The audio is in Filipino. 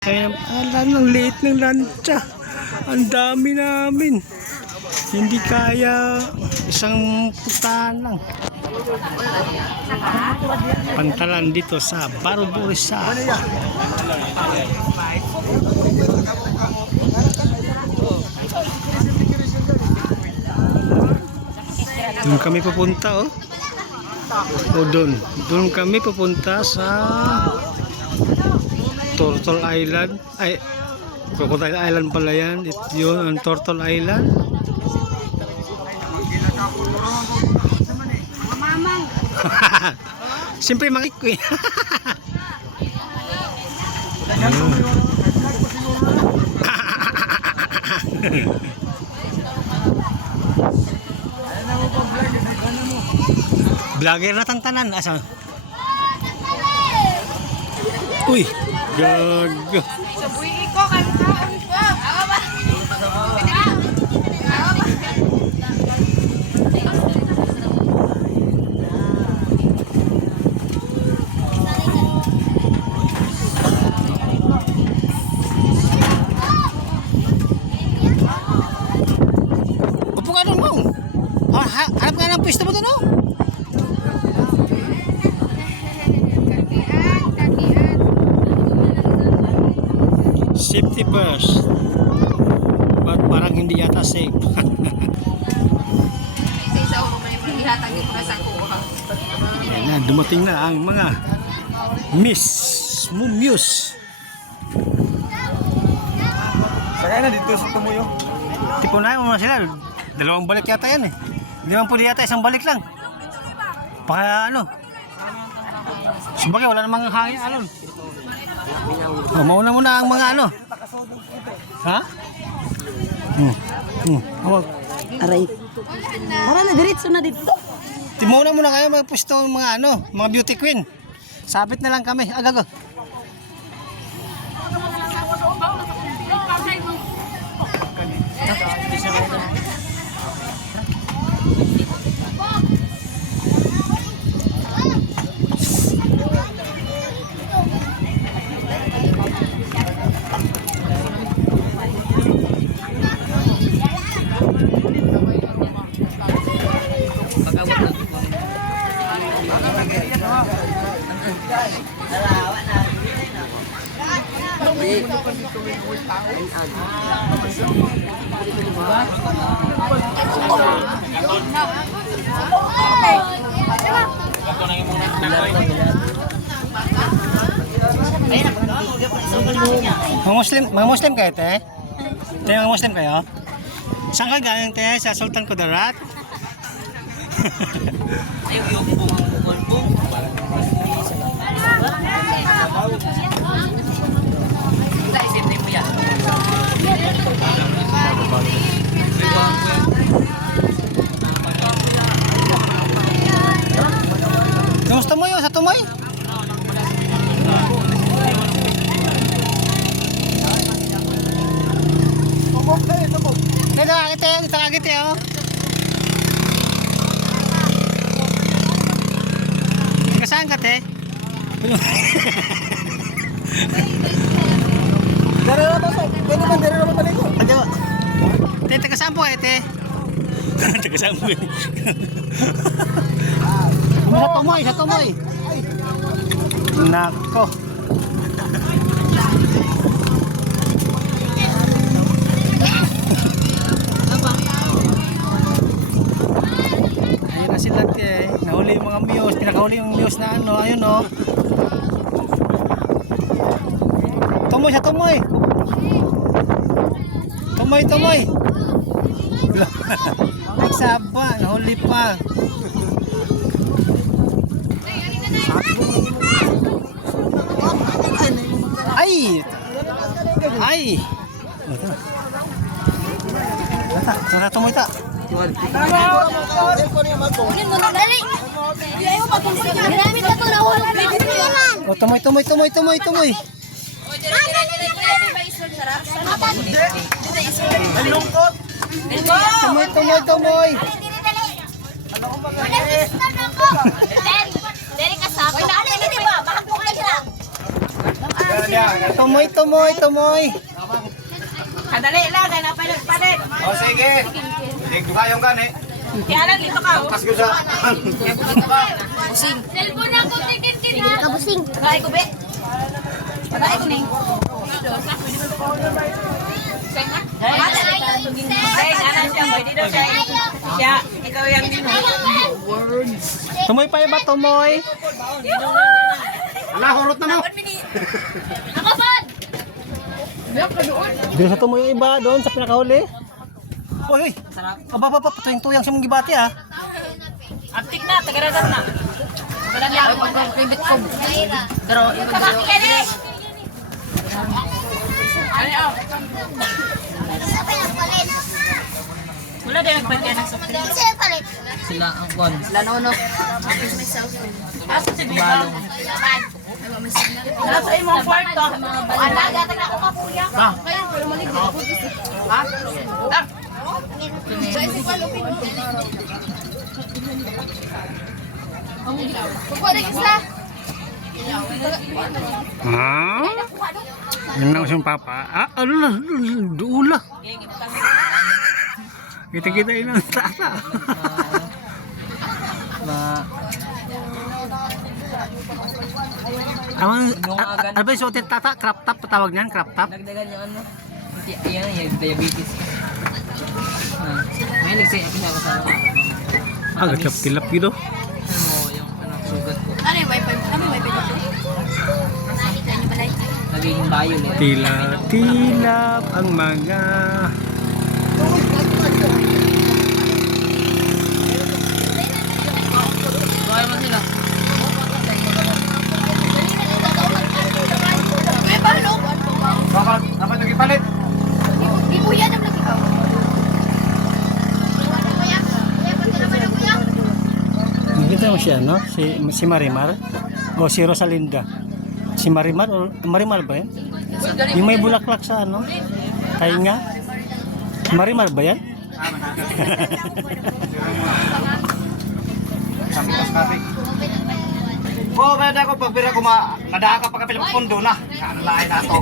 Kaya ang liit ng lancha. Ang dami namin. Hindi kaya isang putahan lang. Pantalan dito sa Barbosa. Doon kami pupunta, oh. O doon kami pupunta sa Turtle Island. Ay, Crocodile Island pala yan. Yun ang Turtle Island. Siyempre mangik ko eh. Vlogger na tantanan. Asa? Uy, gago. Sabuhi ko kan kaon ko. Awa ba? Upo ka doon mo. Harap nga ng pwesto mo doon, oh. Safety first. But parang hindi yata safe. Isa ulo man yung ihatag ko na sa kuha. Ayan na, dumating na ang mga Miss Mumyos. Sakay na dito sa Tumuyo. Tipo na yun sila. Dalawang balik yata yan eh. Limang puli yata, isang balik lang. Baka ano. Sabagay, wala namang hangin alon. Oh, mauna muna ang mga ano. Ha? Awag. Aray. Para na diretso na dito. Timuna muna kayo magpusto ng mga ano, mga beauty queen. Sabit na lang kami. Agago. Mga Muslim kayo, te? Te, mga Muslim kayo? Saan ka galing, te? Sa Sultan Kudarat? Gusto mo yun sa Tumoy? Kaya nakakit eh, oh. Saan ka, te? Dara na to. Pwede man dara na balik ko. Ano? Te, taga saan po kayo, te? Taga saan po yun? Sa Tumoy. Nako. Ayun na sila, te. Nahuli yung mga muse. Pinakahuli yung muse na ano. Ayun, oh. Tumoy sa Tumoy. Tumoy. Nagsaba, nahuli pa. Ay! Tara, Tumoy ta. Ulin mo na dali. Ayaw magkumpul ka. Ginamit na ito na hulog. O, Tumoy. Malungkot. Tumoy. Dari ka sa. Wala na ini ba? Bakit mo kayo sila? Tumoy, tumoy, tumoy. Kadali lang, kaya napalit. O sige. Hindi ko kayong gani. Kaya lang, dito ka. Pas ko sa... Cellphone ako, ticket kita. Kabusing. Tagay ko, be. Tagay ko, Ning. Hey, ano siya, pwede daw siya. Siya, ikaw yung Tumoy pa iba, tumoy. Ala, hurot na no. Ako pa. Doon sa tumoy yung iba, doon sa pinakahuli. Uy, uy. Aba, patuyang-tuyang siya mong gibati ah. Aptik na, tagaragan na. Wala niya ako pag-ribit ko. Pero, kapaki ka rin! Ano yun? Wala din nagpalit yan ng soft drink. Sino palit? Sila ang kon. Sila nono. Asa si Bibalong. Wala sa imong kwarto. Wala, gata na ako kapuya. Kaya, pero maligid. Ha? Ah! Pagkuha isla. Ha? Yun lang siyang papa. Ah, ano na, duula. Kita-kita yun ang tata. Ano ba yung suotin tata? Crop top, patawag niyan, crop top? Dagdagan yung ano. Yan yung diabetes. May nagsay ako sa kasama. Ah, gagap-tilap yun o. Ano mo yung ano, sugat ko. Ano yung wifi? Ano yung wifi dito? Nakita niyo balay? Nagiging violet. Tila-tilap ang mga... Kaya mo sila. May balo. Dapat nagipalit. Di kuya na lagi ka. Nakita mo siya, no? Si Marimar? O si Rosalinda? Si Marimar? O Marimar ba yan? Yung may bulaklak sa ano? Tainga? Marimar ba yan? Sabi ko sa kati. Po, kaya ako pagpira ko nadaka pa kapil kondo na. Ano lain na to.